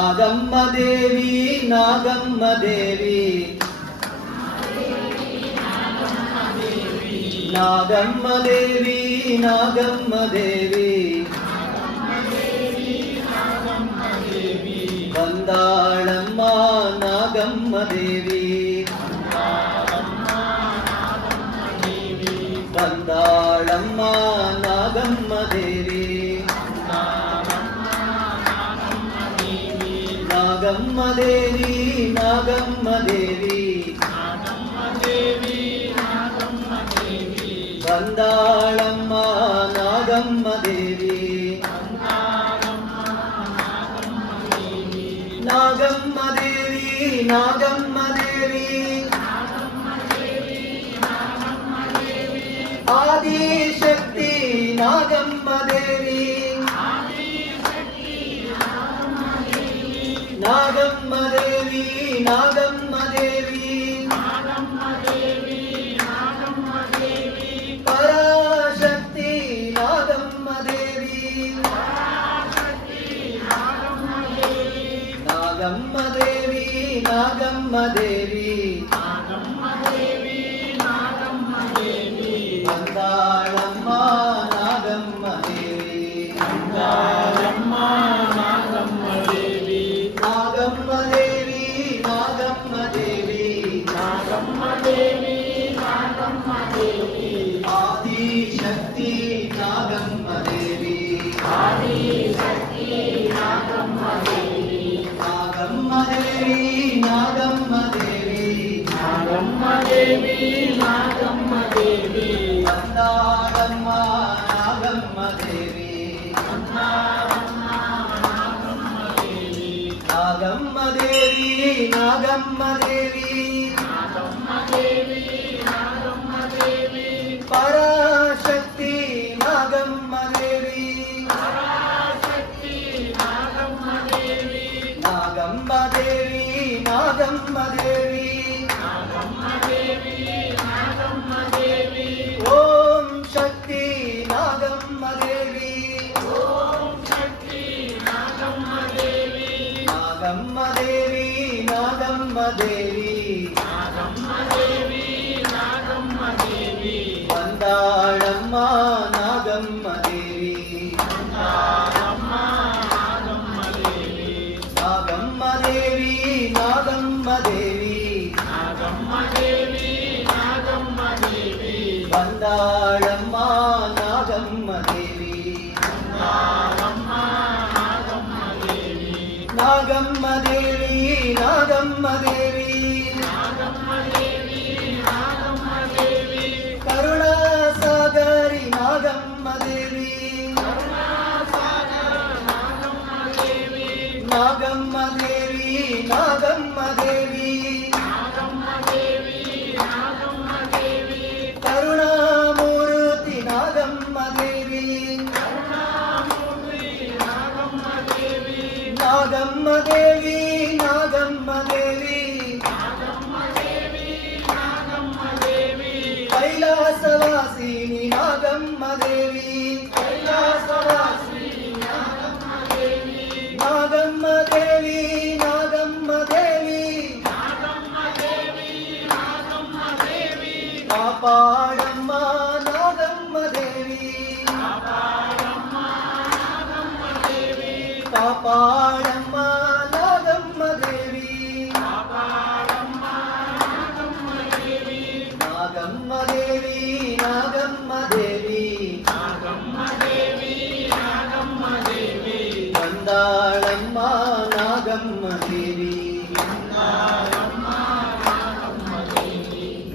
ನಾಗಮ್ಮ ದೇವಿ ನಾಗಮ್ಮ ದೇವಿ ನಾಗಮ್ಮ ದೇವಿ ನಾಗಮ್ಮ ದೇವಿ ಬಂದಾಳಮ್ಮ ನಾಗಮ್ಮ ದೇವಿ ಬಂದಾಳಮ್ಮ ನಾಗಮ್ಮ ದೇವಿ ನಾಗಮ್ಮ ದೇವಿ ನಾಗಮ್ಮ ದೇವಿ ಬಂದಾಳಮ್ಮ ನಾಗಮ್ಮ ದೇವಿ ನಾಗಮ್ಮ ದೇವಿ ನಾಗಮ್ಮ ದೇವಿ ಆದಿಶಕ್ತಿ ನಾಗಮ್ಮ ದೇವಿ ನಾಗಮ್ಮ ದೇವಿ ನಾಗಮ್ಮ ದೇವಿ ಪರಾಶಕ್ತಿ ನಾಗಮ್ಮ ದೇವಿ ನಾಗಮ್ಮ ದೇವಿ ನಾಗಮ್ಮ ದೇವಿ ಬಂದಾಳಮ್ಮ ನಾಗಮ್ಮ ದೇವಿ ನಾಗಮ್ಮ ದೇವಿ ನಾಗಮ್ಮ ದೇವಿ ಆದಿಶಕ್ತಿ ನಾಗಮ್ಮ ದೇವಿ ನಾಗಮ್ಮ ದೇವಿ ನಾಗಮ್ಮ ದೇವಿ ಬಂದಾಳಮ್ಮ ನಾಗಮ್ಮ ದೇವಿ ನಾಗಮ್ಮ ದೇವಿ ನಾಗಮ್ಮ ದೇವಿ ಪರಾಶಕ್ತಿ ನಾಗಮ್ಮ ದೇವಿ ನಾಗಮ್ಮ ದೇವಿ ನಾಗಮ್ಮ ದೇವಿ ಓಂ ಶಕ್ತಿ ನಾಗಮ್ಮ ದೇವಿ ನಾಗಮ್ಮ ದೇವಿ ನಾಗಮ್ಮ ದೇವಿ ಬಂದಾಳಮ್ಮ ನಾಗಮ್ಮ ದೇವಿ ನಾಗಮ್ಮ ದೇವಿ ನಾಗಮ್ಮ ದೇವಿ ಬಂದಾಳಮ್ಮ ನಾಗಮ್ಮ ದೇವಿ ನಾಗಮ್ಮ ದೇವಿ ನಾಗಮ್ಮ ದೇವಿ ಕರುಣಾ ಸಾಗರಿ ನಾಗಮ್ಮ ದೇವಿ ನಾಗಮ್ಮ ದೇವಿ ನಾಗಮ್ಮ ದೇವಿ ಕರುಣಾಮೂರ್ತಿ ನಾಗಮ್ಮ ದೇವಿ ನಾಗಮ್ಮ ದೇವಿ ನಾಗಮ್ಮ ದೇವಿ ಕೈಲಾಸವಾಸಿನಿ ನಾಗಮ್ಮ ದೇವಿ ನಾಗಮ್ಮ ದೇವಿ ನಾಗಮ್ಮ ದೇವಿ ಕಾಪಾಡಮ್ಮ ನಾಗಮ್ಮ ದೇವಿ ಕಾಪಾಡಮ್ಮ ನಾಗಮ್ಮ ದೇವಿ ನಾಗಮ್ಮ ದೇವಿ ನಾಗಮ್ಮ ದೇವಿ ಬಂದಾಳಮ್ಮ ನಾಗಮ್ಮ ದೇವಿ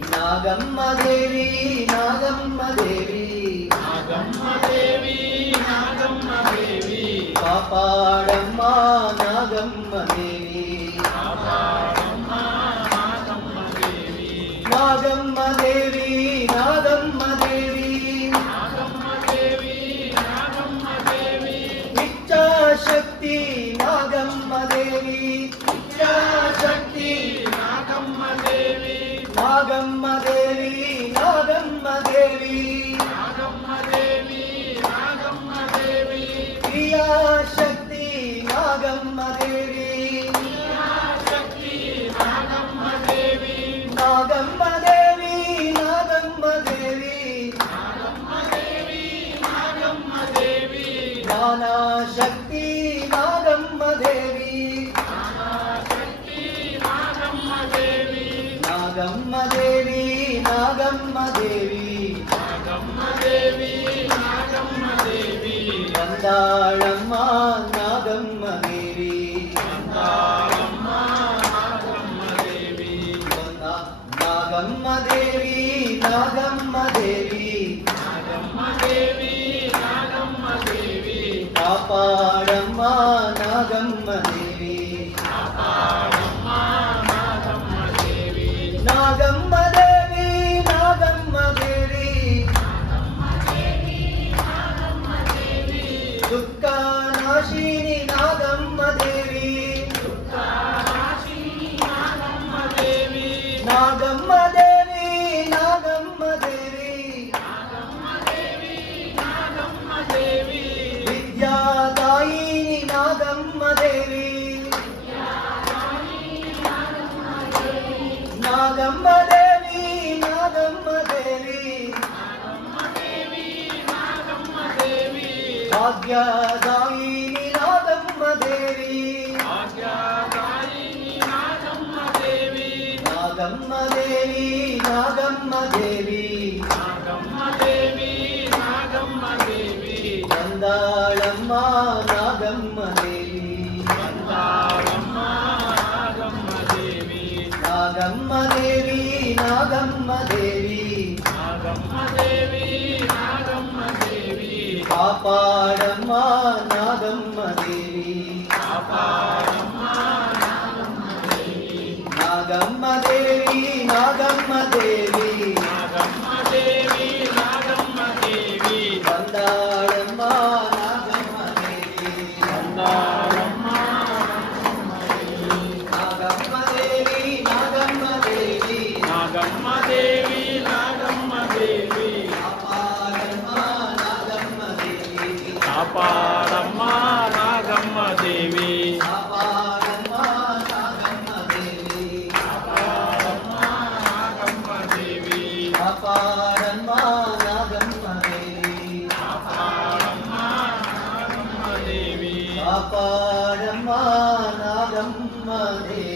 ನಾಗಮ್ಮ ದೇವಿ ನಾಗಮ್ಮ ದೇವಿ ಕಾಪಾಡಮ್ಮ ನಾಗಮ್ಮ ದೇವಿ ನಾಗಮ್ಮ ದೇವಿ ನಾಗಮ್ಮ ದೇವಿ ಇಚ್ಛಾಶಕ್ತಿ ನಾಗಮ್ಮ ದೇವಿ ಇಚ್ಛಾಶಕ್ತಿ ನಾಗಮ್ಮ ದೇವಿ ನಾಗಮ್ಮ ದೇವಿ ಕ್ರಿಯಾಶಕ್ತಿ ನಾಗಮ್ಮ ದೇವಿ ನಾಗಮ್ಮ ದೇವಿ ನಾಗಮ್ಮ ದೇವಿ ಬಂದಾಳಮ್ಮ ನಾಗಮ್ಮ ದೇವಿ ನಾಗಮ್ಮ ದೇವಿ ನಾಗಮ್ಮ ದೇವಿ ಕಾಪಾಡಮ್ಮ ನಾಗಮ್ಮ ದೇವಿ ನಾಗಮ್ಮ ದೇವಿ ನಾಗಮ್ಮ ದೇವಿ ದುಃಖ ನಾಶಿನಿ ನಾಗಮ್ಮ ದೇವಿ ನಾಗಮ್ಮ ದೇವಿ ನಾಗಮ್ಮ ದೇವಿ ವಿದ್ಯಾದಾಯಿನಿ ನಾಗಮ್ಮ ದೇವಿ ನಾಗಮ್ಮ ದೇವಿ ನಾಗಮ್ಮ ದೇವಿ ಭಾಗ್ಯದಾಯಿನಿ ನಾಗಮ್ಮ ದೇವಿ ನಾಗಮ್ಮ ದೇವಿ ನಾಗಮ್ಮ ದೇವಿ ಬಂದಾಳಮ್ಮ ನಾಗಮ್ಮ ದೇವಿ ನಾಗಮ್ಮ ದೇವಿ ನಾಗಮ್ಮ ದೇವಿ ಕಾಪಾಡಮ್ಮ ನಾಗಮ್ಮ ದೇವಿ ನಾಗಮ್ಮ ದೇವಿ ನಾಗಮ್ಮ ದೇವಿ ಬಂದಾಳಮ್ಮ ನಾಗಮ್ಮ ದೇವಿ ನಾಗಮ್ಮ ದೇವಿ ನಾಗಮ್ಮ ದೇವಿ ಕಾಪಾಡಮ್ಮ ನಾಗಮ್ಮ ದೇವಿ ಕಾಪಾಡಮ್ಮ ನಾಗಮ್ಮ ದೇವಿ ಕಾಪಾಡಮ್ಮ ನಾಗಮ್ಮ ದೇವಿ ಕಾಪಾಡಮ್ಮ ನಾಗಮ್ಮ ದೇವಿ